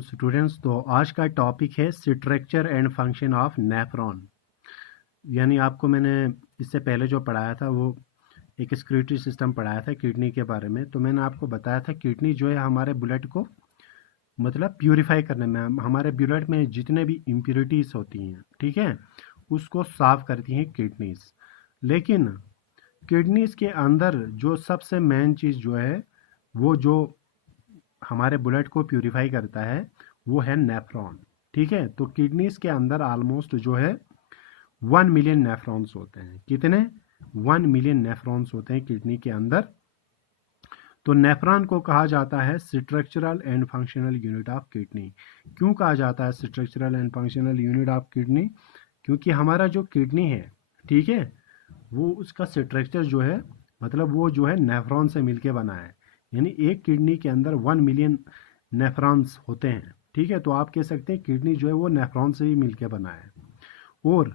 Students, तो आज का टॉपिक है structure and function of nephron. यानी आपको मैंने इससे पहले जो पढ़ाया था वो एक स्क्रूटरी सिस्टम पढ़ाया था किडनी के बारे में। तो मैंने आपको बताया था किडनी जो है हमारे ब्लड को मतलब प्यूरिफाई करने में, हमारे ब्लड में जितने भी इम्प्योरिटीज़ होती हैं, ठीक है, उसको साफ करती हैं किडनीज। लेकिन किडनीज के अंदर जो सबसे मेन चीज़ जो है वो जो हमारे ब्लड को प्यूरिफाई करता है वो है नेफ्रॉन। ठीक है, तो किडनीज के अंदर ऑलमोस्ट जो है 1 मिलियन नेफ्रॉन्स होते हैं। कितने? 1 मिलियन नेफ्रॉन्स होते हैं किडनी के अंदर। तो नेफ्रॉन को कहा जाता है structural and functional unit of kidney. क्यों कहा जाता है structural and functional unit of kidney? क्योंकि हमारा जो किडनी है, ठीक है, वो उसका स्ट्रक्चर जो है मतलब वो जो है नेफ्रॉन से मिलके बना है। यानी एक किडनी के अंदर 1 मिलियन नेफ्रॉन्स होते हैं। ठीक है, तो आप कह सकते हैं किडनी जो है वो नेफ्रॉन से ही मिलके बना है। और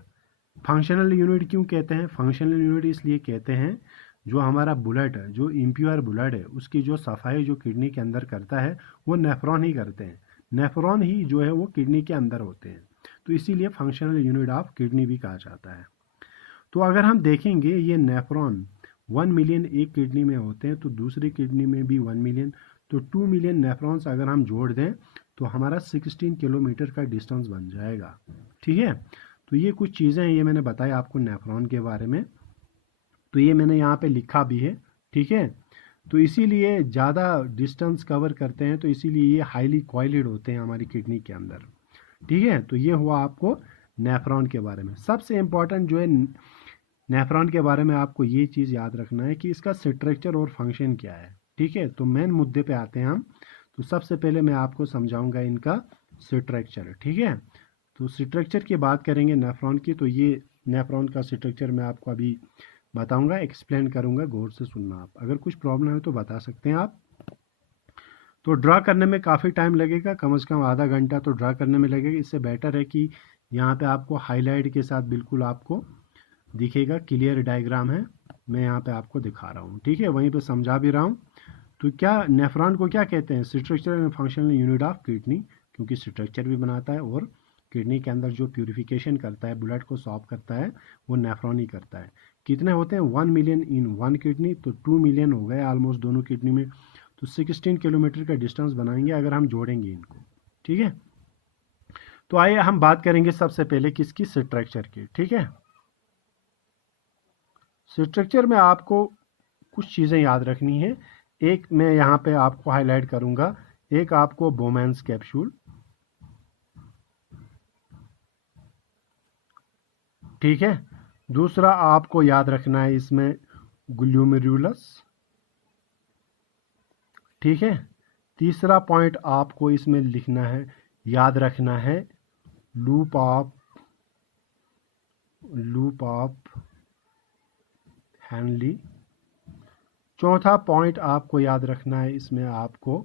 फंक्शनल यूनिट क्यों कहते हैं? फंक्शनल यूनिट इसलिए कहते हैं जो हमारा ब्लड है, जो इम्प्योर ब्लड है, उसकी जो सफाई जो किडनी के अंदर करता है वो नेफ्रॉन ही करते हैं। नेफ्रॉन ही जो है वो किडनी के अंदर होते हैं, तो इसीलिए फंक्शनल यूनिट ऑफ किडनी भी कहा जाता है। तो अगर हम देखेंगे ये नेफ्रॉन 1 मिलियन एक किडनी में होते हैं, तो दूसरी किडनी में भी 1 मिलियन, तो 2 मिलियन नेफ्रॉन्स अगर हम जोड़ दें तो हमारा 16 किलोमीटर का डिस्टेंस बन जाएगा। ठीक है, तो ये कुछ चीज़ें हैं, ये मैंने बताया आपको नेफ्रॉन के बारे में। तो ये मैंने यहाँ पे लिखा भी है। ठीक है, तो इसीलिए ज़्यादा डिस्टेंस कवर करते हैं, तो इसीलिए ये हाईली कॉइल्ड होते हैं हमारी किडनी के अंदर। ठीक है, तो ये हुआ आपको नेफ्रॉन के बारे में। सबसे इम्पॉर्टेंट जो है नेफ्रॉन के बारे में आपको ये चीज़ याद रखना है कि इसका स्ट्रक्चर और फंक्शन क्या है। ठीक है, तो मेन मुद्दे पे आते हैं हम। तो सबसे पहले मैं आपको समझाऊंगा इनका स्ट्रक्चर। ठीक है, तो स्ट्रक्चर की बात करेंगे नेफ्रॉन की, तो ये नेफ्रॉन का स्ट्रक्चर मैं आपको अभी बताऊंगा, एक्सप्लेन करूंगा, गौर से सुनना आप। अगर कुछ प्रॉब्लम है तो बता सकते हैं आप। तो ड्रा करने में काफ़ी टाइम लगेगा, कम से कम आधा घंटा तो ड्रा करने में लगेगा। इससे बेटर है कि यहाँ पे आपको हाईलाइट के साथ बिल्कुल आपको दिखेगा, क्लियर डायग्राम है, मैं यहाँ पे आपको दिखा रहा हूँ। ठीक है, वहीं पे समझा भी रहा हूँ। तो क्या नेफ्रॉन को क्या कहते हैं? Structure and functional unit of kidney, क्योंकि स्ट्रक्चर भी बनाता है और किडनी के अंदर जो प्यूरिफिकेशन करता है, ब्लड को साफ करता है, वो नेफ्रॉन ही करता है। कितने होते हैं? 1 मिलियन इन वन किडनी, तो 2 मिलियन हो गए ऑलमोस्ट दोनों किडनी में। तो 16 किलोमीटर का डिस्टेंस बनाएंगे अगर हम जोड़ेंगे इनको। ठीक है, तो आइए हम बात करेंगे सबसे पहले किसकी? स्ट्रक्चर की। ठीक है, स्ट्रक्चर में आपको कुछ चीज़ें याद रखनी है। एक मैं यहाँ पे आपको हाईलाइट करूँगा, एक आपको बोमेंस कैप्सूल, ठीक है, दूसरा आपको याद रखना है इसमें ग्लूमेरुलस, ठीक है, तीसरा पॉइंट आपको इसमें लिखना है, याद रखना है लूप ऑफ हैनली। चौथा पॉइंट आपको याद रखना है, इसमें आपको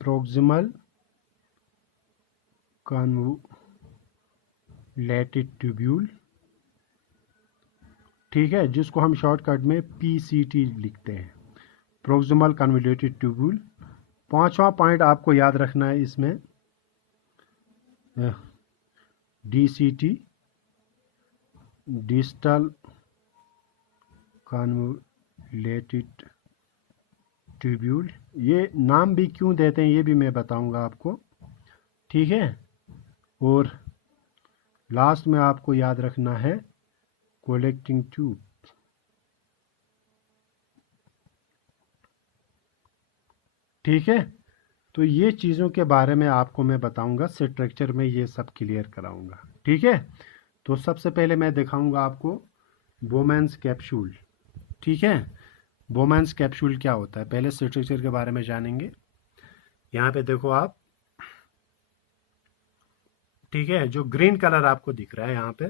प्रोक्सिमल कन्वोलेटेड ट्यूब्यूल, ठीक है, जिसको हम शॉर्टकट में PCT लिखते हैं, प्रोक्सिमल कन्वोलेटेड ट्यूब्यूल। पांचवा पॉइंट आपको याद रखना है इसमें DCT, डिस्टल कन्वोलेटेड ट्यूब्यूल। ये नाम भी क्यों देते हैं ये भी मैं बताऊंगा आपको। ठीक है, और लास्ट में आपको याद रखना है कलेक्टिंग ट्यूब। ठीक है, तो ये चीज़ों के बारे में आपको मैं बताऊंगा, स्ट्रक्चर में ये सब क्लियर कराऊंगा। ठीक है, तो सबसे पहले मैं दिखाऊंगा आपको बोमेंस कैप्सूल। ठीक है, बोमेंस कैप्सूल क्या होता है, पहले स्ट्रक्चर के बारे में जानेंगे। यहाँ पे देखो आप, ठीक है, जो ग्रीन कलर आपको दिख रहा है यहाँ पे,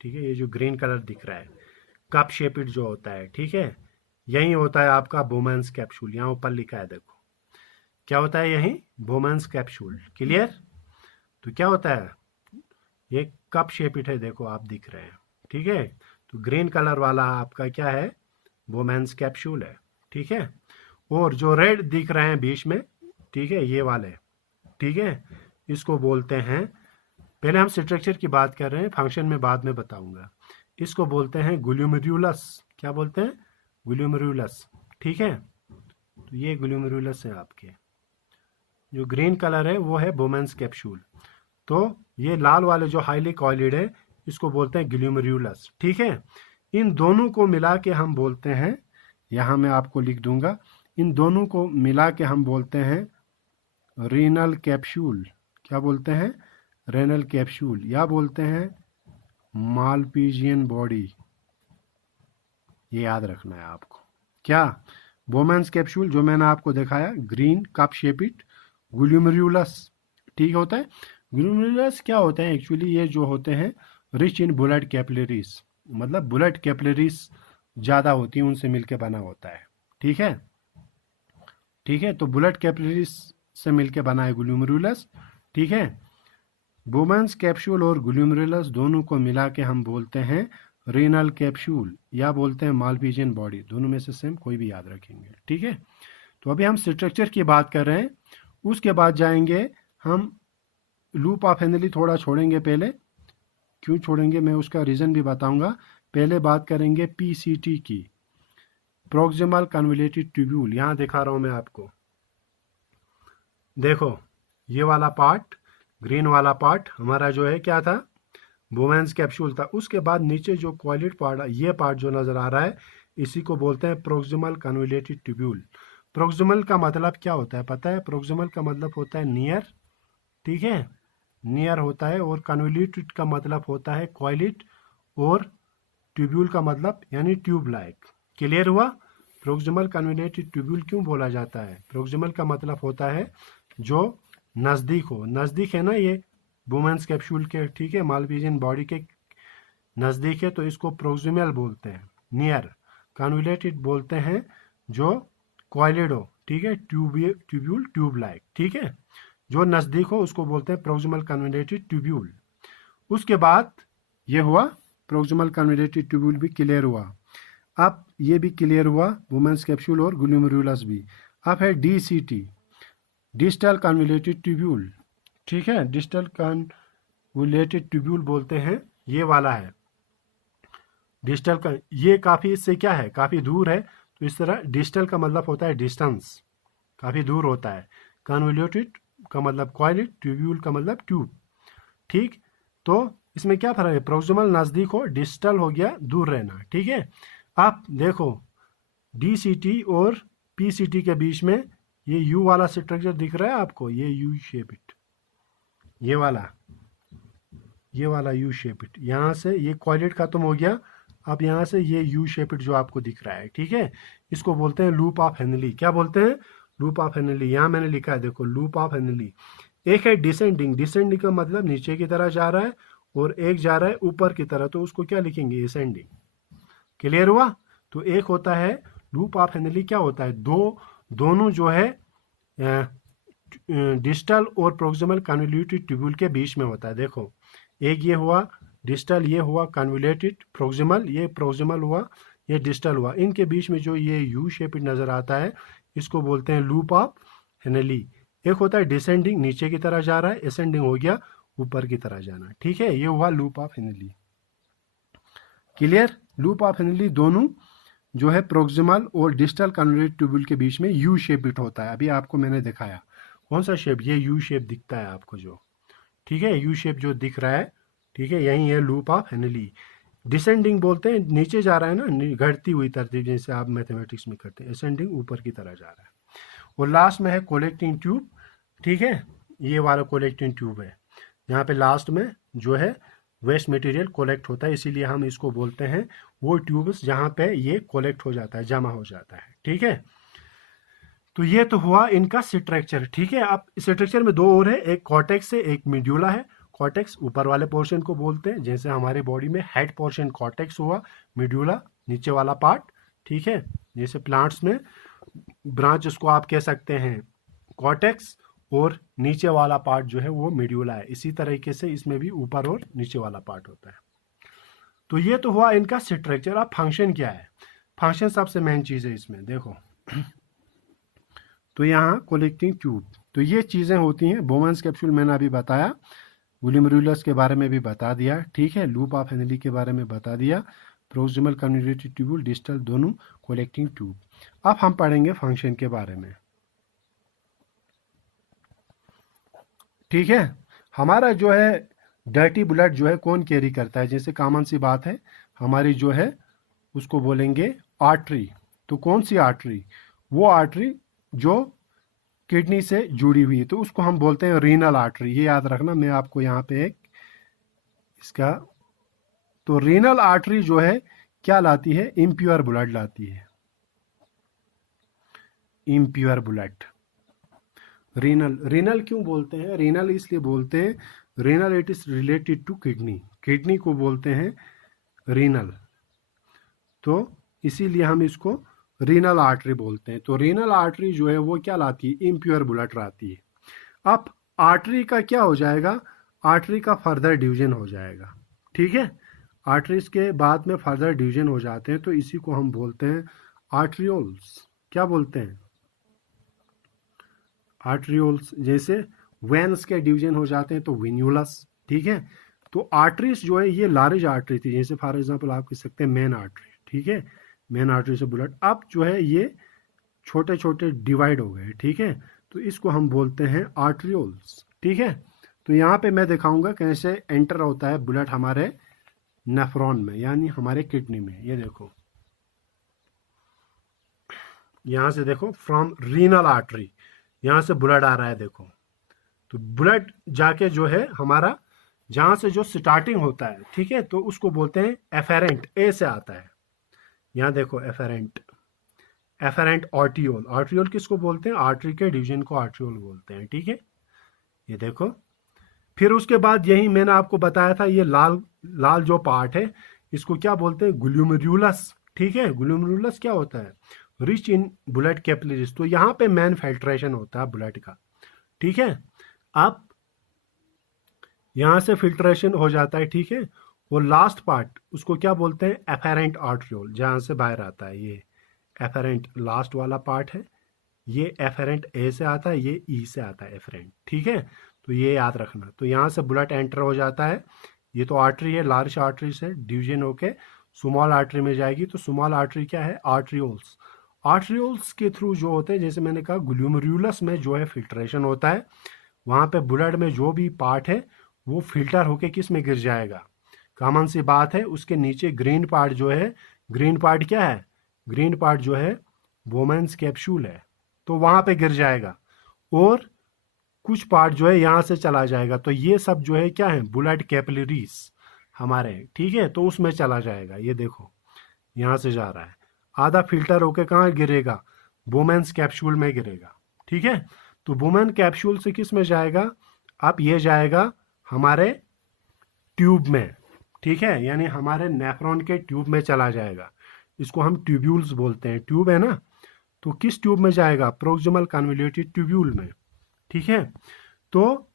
ठीक है, ये जो ग्रीन कलर दिख रहा है कप शेपिड जो होता है, ठीक है, यही होता है आपका बोमेंस कैप्सूल। यहाँ ऊपर लिखा है, देखो क्या होता है, यही बोमेंस कैप्सूल। क्लियर? तो क्या होता है, ये कप शेपिड है, देखो आप दिख रहे हैं। ठीक है, तो ग्रीन कलर वाला आपका क्या है? बोमेंस कैप्सूल है। ठीक है, और जो रेड दिख रहे हैं बीच में, ठीक है, ये वाले, ठीक है, इसको बोलते हैं, पहले हम स्ट्रक्चर की बात कर रहे हैं, फंक्शन में बाद में बताऊंगा। इसको बोलते हैं ग्लूमेरुलस। क्या बोलते हैं? ग्लूमेरुलस, ठीक है। तो ये ग्लूमेरुलस है आपके। जो ग्रीन कलर है वो है बोमेंस कैप्सूल। तो ये लाल वाले जो हाईली कॉइलिड है, इसको बोलते हैं ग्लूमेरुलस, ठीक है। इन दोनों को मिला के हम बोलते हैं, यहाँ मैं आपको लिख दूंगा, इन दोनों को मिला के हम बोलते हैं रीनल कैप्सूल। क्या बोलते हैं? रेनल कैप्सूल, या बोलते हैं मालपीजियन बॉडी। ये याद रखना है आपको। क्या? बोमेंस कैप्सूल जो मैंने आपको दिखाया, ग्रीन कप शेपिड, ग्लूमेरुलस, ठीक होता है। ग्लूमेरुलस क्या होते हैं एक्चुअली? ये जो होते हैं रिच इन ब्लड कैपिलरीज, मतलब ब्लड कैपिलरीज ज़्यादा होती है, उनसे मिलके बना होता है, ठीक है, ठीक है। तो ब्लड कैपिलरीज से मिलके बना है ग्लूमेरुलस, ठीक है। बोमेंस कैप्सूल और ग्लूमेरुलस दोनों को मिला के हम बोलते हैं रीनल कैप्सूल, या बोलते हैं मालपीजियन बॉडी। दोनों में से सेम, कोई भी याद रखेंगे, ठीक है। तो अभी हम स्ट्रक्चर की बात कर रहे हैं, उसके बाद जाएंगे हम लूप ऑफ हेनली। थोड़ा छोड़ेंगे पहले, क्यों छोड़ेंगे मैं उसका रीज़न भी बताऊंगा। पहले बात करेंगे पीसीटी की, प्रोक्सिमल कन्वोल्यूटेड ट्यूब्यूल। यहाँ दिखा रहा हूँ मैं आपको, देखो ये वाला पार्ट, ग्रीन वाला पार्ट हमारा जो है क्या था? बोमेंस कैप्सूल था। उसके बाद नीचे जो क्वालिट पार्ट, ये पार्ट जो नज़र आ रहा है, इसी को बोलते हैं प्रोक्सिमल कन्वोल्यूटेड ट्यूब्यूल। प्रोक्सिमल का मतलब क्या होता है पता है? प्रोक्सिमल का मतलब होता है नियर, ठीक है, नियर होता है। और कन्वोल्यूटेड का मतलब होता है क्वालिट, और ट्यूब्यूल का मतलब यानी ट्यूब लाइक। क्लियर हुआ? प्रोक्सिमल कन्वोल्यूटेड ट्यूब्यूल क्यों बोला जाता है? प्रोक्सिमल का मतलब होता है जो नज़दीक हो, नज़दीक है ना ये बोमेंस कैप्सूल के, ठीक है, मालपीजियन बॉडी के नज़दीक है, तो इसको प्रोक्सिमल बोलते हैं, नियर। कन्वोल्यूटेड बोलते हैं जो क्वाइलिड हो, ठीक है, ट्यूब्यूल, ट्यूब लाइक, ठीक है, जो नज़दीक हो उसको बोलते हैं प्रोक्सिमल कन्वोल्यूटेड ट्यूब्यूल। उसके बाद ये हुआ प्रोक्सिमल कन्वोल्यूटेड ट्यूब्यूल भी क्लियर हुआ। अब ये भी क्लियर हुआ बोमेंस कैप्सूल और ग्लूमेरुलस भी। अब है डीसीटी, डिस्टल कन्वोल्यूटेड ट्यूब्यूल, ठीक है, डिस्टल कन्वोल्यूटेड ट्यूब्यूल बोलते हैं, ये वाला है डिस्टल का। ये काफ़ी, इससे क्या है, काफ़ी दूर है, तो इस तरह डिस्टल का मतलब होता है डिस्टेंस, काफ़ी दूर होता है। कन्वोल्यूटेड का मतलब क्वाइलिड, ट्यूब्यूल का मतलब ट्यूब, ठीक। तो इसमें क्या फर्क है? प्रोक्सिमल नज़दीक हो, डिस्टल हो गया दूर रहना, ठीक है। आप देखो डीसीटी और पीसीटी के बीच में ये यू वाला स्ट्रक्चर दिख रहा है आपको, ये यू शेपिड, ये वाला यू शेपिड, यहाँ से ये क्वालिड खत्म हो गया। अब यहाँ से ये यू शेपिड जो आपको दिख रहा है, ठीक है, इसको बोलते हैं लूप ऑफ हेनली। क्या बोलते हैं? Loop of Henley. यहाँ मैंने लिखा है, देखो, लूप ऑफ हेनली। एक है डिसेंडिंग, डिसेंडिंग का मतलब नीचे की तरह जा रहा है, और एक जा रहा है ऊपर की तरह, तो उसको क्या लिखेंगे? असेंडिंग। क्लियर हुआ? तो एक होता है लूप ऑफ हेनली, क्या होता है? दोनों जो है डिस्टल और प्रोक्सिमल कन्वोल्यूटेड ट्यूब्यूल के बीच में होता है। देखो, एक ये हुआ डिस्टल, ये हुआ कन्वोल्यूटेड, प्रोक्सिमल, ये प्रोक्सिमल हुआ, ये डिस्टल हुआ। इनके बीच में जो ये यू शेप नज़र आता है, इसको बोलते हैं लूप ऑफ हेनली। एक होता है डिसेंडिंग, नीचे की तरह जा रहा है, असेंडिंग हो गया ऊपर की तरह जाना, ठीक है, ये हुआ loop of Henley. Clear? Loop of Henley दोनों जो है प्रोक्सिमल और डिस्टल कन्वोल्यूटेड ट्यूब्यूल के बीच में यू शेप होता है। अभी आपको मैंने दिखाया कौन सा शेप, ये यू शेप दिखता है आपको जो, ठीक है, यू शेप जो दिख रहा है, ठीक है, यही है लूप ऑफ हेनली। डिसेंडिंग बोलते हैं नीचे जा रहा है ना, घटती हुई तरतीब, जैसे आप मैथमेटिक्स में करते हैं। असेंडिंग ऊपर की तरह जा रहा है। और लास्ट में है कलेक्टिंग ट्यूब, ठीक है, ये वाला कलेक्टिंग ट्यूब है, यहाँ पे लास्ट में जो है वेस्ट मटेरियल कलेक्ट होता है, इसीलिए हम इसको बोलते हैं वो ट्यूब्स जहाँ पे ये कलेक्ट हो जाता है, जमा हो जाता है, ठीक है। तो ये तो हुआ इनका स्ट्रक्चर, ठीक है। अब स्ट्रक्चर में दो और है, एक कॉर्टेक्स है, एक मीड्यूला है। कॉर्टेक्स ऊपर वाले पोर्शन को बोलते हैं, जैसे हमारे बॉडी में हेड पोर्शन कॉर्टेक्स हुआ, मीड्यूला नीचे वाला पार्ट, ठीक है। जैसे प्लांट्स में ब्रांच, उसको आप कह सकते हैं कॉर्टेक्स, और नीचे वाला पार्ट जो है वो मीड्यूला है। इसी तरीके से इसमें भी ऊपर और नीचे वाला पार्ट होता है। तो ये तो हुआ इनका स्ट्रक्चर। अब फंक्शन क्या है? फंक्शन सबसे मेन चीज़ है इसमें। देखो तो यहाँ कलेक्टिंग ट्यूब, तो ये चीज़ें होती हैं। बोवेन्स कैप्सूल मैंने अभी बताया, ग्लोमेरुलस के बारे में भी बता दिया, ठीक है, लूप ऑफ हेनली के बारे में बता दिया, प्रोक्सिमल कन्वोल्यूटेड ट्यूब्यूल डिस्टल दोनों कलेक्टिंग ट्यूब। अब हम पढ़ेंगे फंक्शन के बारे में, ठीक है। हमारा जो है डर्टी ब्लड जो है कौन कैरी करता है, जैसे कॉमन सी बात है, हमारी जो है उसको बोलेंगे आर्टरी। तो कौन सी आर्टरी? वो आर्टरी जो किडनी से जुड़ी हुई है, तो उसको हम बोलते हैं रीनल आर्टरी। ये याद रखना, मैं आपको यहाँ पे एक इसका, तो रीनल आर्टरी जो है क्या लाती है? इम्प्योर ब्लड लाती है, इम्प्योर ब्लड। रीनल, रीनल क्यों बोलते हैं? रीनल इसलिए बोलते हैं, renal it is related to kidney, kidney को बोलते हैं रीनल, तो इसीलिए हम इसको रीनल आर्टरी बोलते हैं। तो रीनल आर्टरी जो है वो क्या लाती है? इम्प्योर ब्लड लाती है। अब आर्टरी का क्या हो जाएगा? आर्टरी का फर्दर डिवीजन हो जाएगा, ठीक है। आर्टरीज के बाद में फर्दर डिवीजन हो जाते हैं, तो इसी को हम बोलते हैं आर्ट्रियोल्स। क्या बोलते हैं? आर्ट्रियोल्स। जैसे वेन्स के डिवीजन हो जाते हैं तो विन्यूलस, ठीक है। तो आर्टरीज जो है ये लार्ज आर्टरी थी, जैसे फॉर एग्जांपल आप कह सकते हैं मेन आर्टरी, ठीक है, मेन आर्टरी से ब्लड। अब जो है ये छोटे छोटे डिवाइड हो गए, ठीक है, तो इसको हम बोलते हैं आर्ट्रियोल्स, ठीक है। तो यहाँ पे मैं दिखाऊंगा कैसे एंटर होता है ब्लड हमारे नेफ्रॉन में, यानी हमारे किडनी में। ये देखो, यहाँ से देखो, फ्रॉम रीनल आर्टरी यहाँ से ब्लड आ रहा है, देखो। तो ब्लड जाके जो है हमारा जहाँ से जो स्टार्टिंग होता है, ठीक है, तो उसको बोलते हैं एफेरेंट, ए से आता है। यहाँ देखो एफेरेंट, एफेरेंट आर्टियोल। आर्टियोल किसको बोलते हैं? आर्टरी के डिवीजन को आर्टियोल बोलते हैं, ठीक है। ये देखो, फिर उसके बाद यही मैंने आपको बताया था, ये लाल लाल जो पार्ट है इसको क्या बोलते हैं? ग्लोमेरुलस, ठीक है। ग्लोमेरुलस क्या होता है? Rich in blood capillaries. तो यहाँ पे मेन फिल्ट्रेशन होता है ब्लड का, ठीक है। अब यहाँ से फिल्ट्रेशन हो जाता है, ठीक है। वो लास्ट पार्ट उसको क्या बोलते हैं? एफेरेंट आर्ट्रियोल, जहाँ से बाहर आता है। ये एफेरेंट लास्ट वाला पार्ट है, ये एफेरेंट ए से आता है, ये ई से आता है एफेरेंट, ठीक है। तो ये याद रखना। तो यहाँ से ब्लड एंटर हो जाता है, ये तो आर्टरी है, लार्ज आर्टरी से डिवीजन होके स्मॉल आर्टरी में जाएगी। तो स्मॉल आर्टरी क्या है? आर्ट्रियोल्स। आर्ट्रियोल्स के थ्रू जो होते हैं, जैसे मैंने कहा ग्लोमेरुलस में जो है फिल्ट्रेशन होता है, वहाँ पे ब्लड में जो भी पार्ट है वो फिल्टर होके किस में गिर जाएगा? कॉमन सी बात है, उसके नीचे ग्रीन पार्ट जो है, ग्रीन पार्ट क्या है? ग्रीन पार्ट जो है बोवेन्स कैप्सूल है, तो वहाँ पे गिर जाएगा। और कुछ पार्ट जो है यहाँ से चला जाएगा। तो ये सब जो है क्या है? ब्लड कैपिलरीज हमारे, ठीक है, तो उसमें चला जाएगा। ये देखो यहाँ से जा रहा है, आधा फिल्टर होके कहाँ गिरेगा? बोवेन्स कैप्सूल में गिरेगा, ठीक है। तो बोवेन कैप्सूल से किस में जाएगा? अब ये जाएगा हमारे ट्यूब में, ठीक है, यानी हमारे नेफ्रॉन के ट्यूब में चला जाएगा। इसको हम ट्यूब्यूल्स बोलते हैं, ट्यूब है ना। तो किस ट्यूब में जाएगा? प्रोक्सिमल कन्वोल्यूटेड ट्यूब्यूल में, ठीक है। तो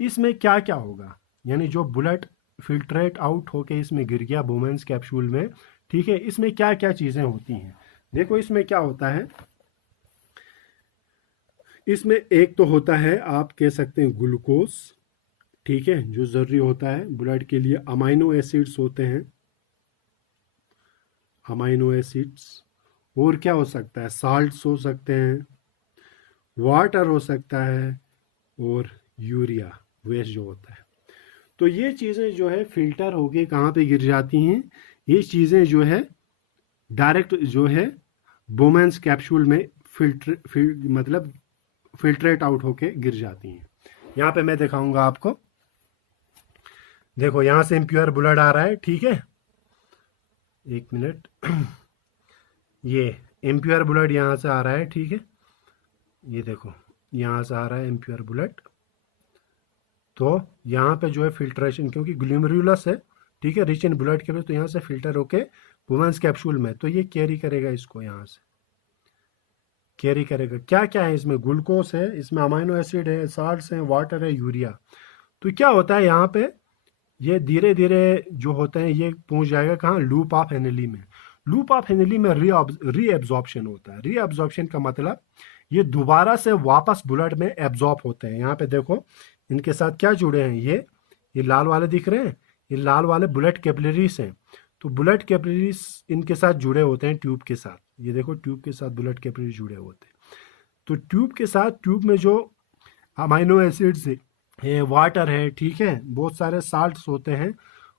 इसमें क्या क्या होगा, यानी जो ब्लड फिल्ट्रेट आउट होके इसमें गिर गया बोवेन्स कैप्सूल में, ठीक है, इसमें क्या क्या चीज़ें होती हैं? देखो इसमें क्या होता है, इसमें एक तो होता है, आप कह सकते हैं ग्लूकोज, ठीक है, जो ज़रूरी होता है ब्लड के लिए। अमाइनो एसिड्स होते हैं, अमाइनो एसिड्स। और क्या हो सकता है? साल्ट्स हो सकते हैं, वाटर हो सकता है, और यूरिया वेस्ट जो होता है। तो ये चीज़ें जो है फिल्टर होके कहाँ पे गिर जाती हैं? ये चीज़ें जो है डायरेक्ट जो है बोवेन्स कैप्सूल में मतलब फिल्ट्रेट आउट होके गिर जाती हैं। यहाँ पे मैं दिखाऊंगा आपको, देखो यहाँ से इम्प्योर ब्लड आ रहा है, ठीक है, एक मिनट। ये इम्प्योर ब्लड यहाँ से आ रहा है, ठीक है, ये देखो यहाँ से आ रहा है इम्प्योर ब्लड। तो यहाँ पे जो है फिल्ट्रेशन, क्योंकि ग्लोमेरुलस है, ठीक है, रिच इन ब्लड के लिए, तो यहाँ से फिल्टर होके बोवेन्स कैप्सूल में, तो ये कैरी करेगा इसको, यहाँ से कैरी करेगा। क्या क्या है इसमें? ग्लूकोज है, इसमें अमाइनो एसिड है, साल्ट्स हैं, वाटर है, यूरिया। तो क्या होता है यहाँ पे, ये धीरे धीरे जो होते हैं ये पहुंच जाएगा कहाँ? लूप ऑफ हेनली में। लूप ऑफ हेनली में रीअब्जॉर्प्शन होता है। रीअब्जॉर्प्शन का मतलब ये दोबारा से वापस ब्लड में एब्जॉर्ब होते हैं। यहाँ पे देखो इनके साथ क्या जुड़े हैं, ये लाल वाले दिख रहे हैं, ये लाल वाले ब्लड कैपिलरीज हैं। तो ब्लड कैपिलरीज इनके साथ जुड़े होते हैं ट्यूब के साथ। ये देखो ट्यूब के साथ ब्लड कैपिलरी जुड़े होते हैं। तो ट्यूब के साथ, ट्यूब में जो अमाइनो एसिड्स है, वाटर है, ठीक है, बहुत सारे साल्ट्स होते हैं,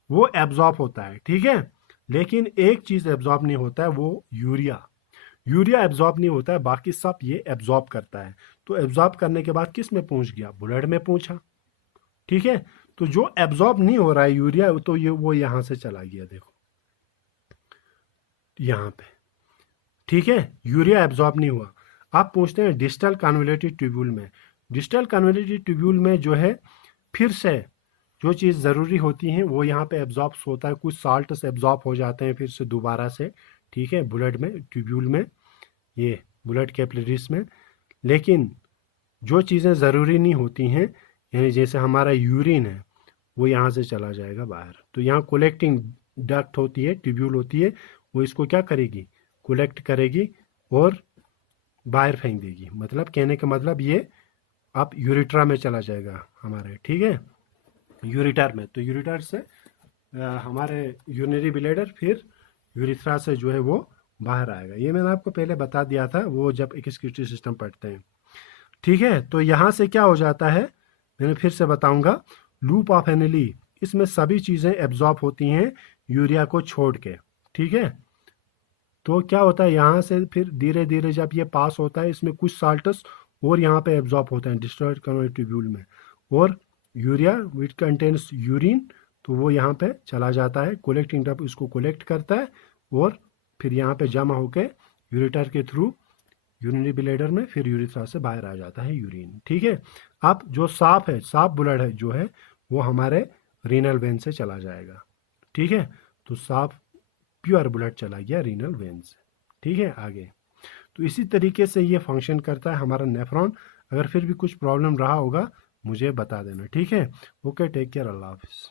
वो एब्जॉर्ब होता है, ठीक है। लेकिन एक चीज़ एब्जॉर्ब नहीं होता है, वो यूरिया एब्जॉर्ब नहीं होता है, बाकी सब ये एब्जॉर्ब करता है। तो एब्जॉर्ब करने के बाद किस में पहुंच गया, ब्लड में पहुंचा, ठीक है। तो जो एब्जॉर्ब नहीं हो रहा है यूरिया, तो ये वो यहाँ से चला गया, देखो यहाँ पे, ठीक है, यूरिया एब्जॉर्ब नहीं हुआ। आप पूछते हैं डिस्टल कन्वोल्यूटेड ट्यूब्यूल में, डिस्टल कन्वोल्यूटेड ट्यूब्यूल में जो है फिर से जो चीज़ ज़रूरी होती है वो यहाँ पे एब्जॉर्ब होता है, कुछ साल्ट्स एब्जॉर्ब हो जाते हैं फिर से दोबारा से, ठीक है, ब्लड में, ट्यूब्यूल में, ये ब्लड कैपिलरीज में। लेकिन जो चीज़ें ज़रूरी नहीं होती हैं, यानी जैसे हमारा यूरिन है, वो यहाँ से चला जाएगा बाहर। तो यहाँ कलेक्टिंग डक्ट होती है, ट्यूब्यूल होती है, वो इसको क्या करेगी, कलेक्ट करेगी और बाहर फेंक देगी। मतलब कहने का मतलब ये अब यूरिट्रा में चला जाएगा हमारे, ठीक है, यूरिटर में। तो यूरिटर से हमारे यूरिनरी ब्लैडर, फिर यूरिथ्रा से जो है वो बाहर आएगा। ये मैंने आपको पहले बता दिया था, वो जब एक्सक्रीटरी सिस्टम पढ़ते हैं, ठीक है। तो यहाँ से क्या हो जाता है, मैंने फिर से बताऊंगा, लूप ऑफ हेनली, इसमें सभी चीज़ें एब्जॉर्ब होती हैं यूरिया को छोड़ के, ठीक है। तो क्या होता है, यहाँ से फिर धीरे धीरे जब ये पास होता है, इसमें कुछ साल्टस और यहाँ पे एब्जॉर्ब होते हैं डिस्टॉर्ट कन्वर्टेड ट्यूब्यूल में, और यूरिया विच कंटेन्स यूरिन, तो वो यहाँ पे चला जाता है, कलेक्टिंग डब इसको कलेक्ट करता है और फिर यहाँ पे जमा होके यूरेटर के थ्रू यूरिनरी ब्लैडर में, फिर यूरिथ्रा से बाहर आ जाता है यूरिन, ठीक है। अब जो साफ है, साफ ब्लड है जो है, वो हमारे रीनल वेन से चला जाएगा, ठीक है। तो साफ प्योर ब्लड चला गया रीनल वेन से, ठीक है। आगे तो इसी तरीके से ये फंक्शन करता है हमारा नेफ्रॉन। अगर फिर भी कुछ प्रॉब्लम रहा होगा मुझे बता देना, ठीक है। ओके, टेक केयर, अल्लाह हाफिज़।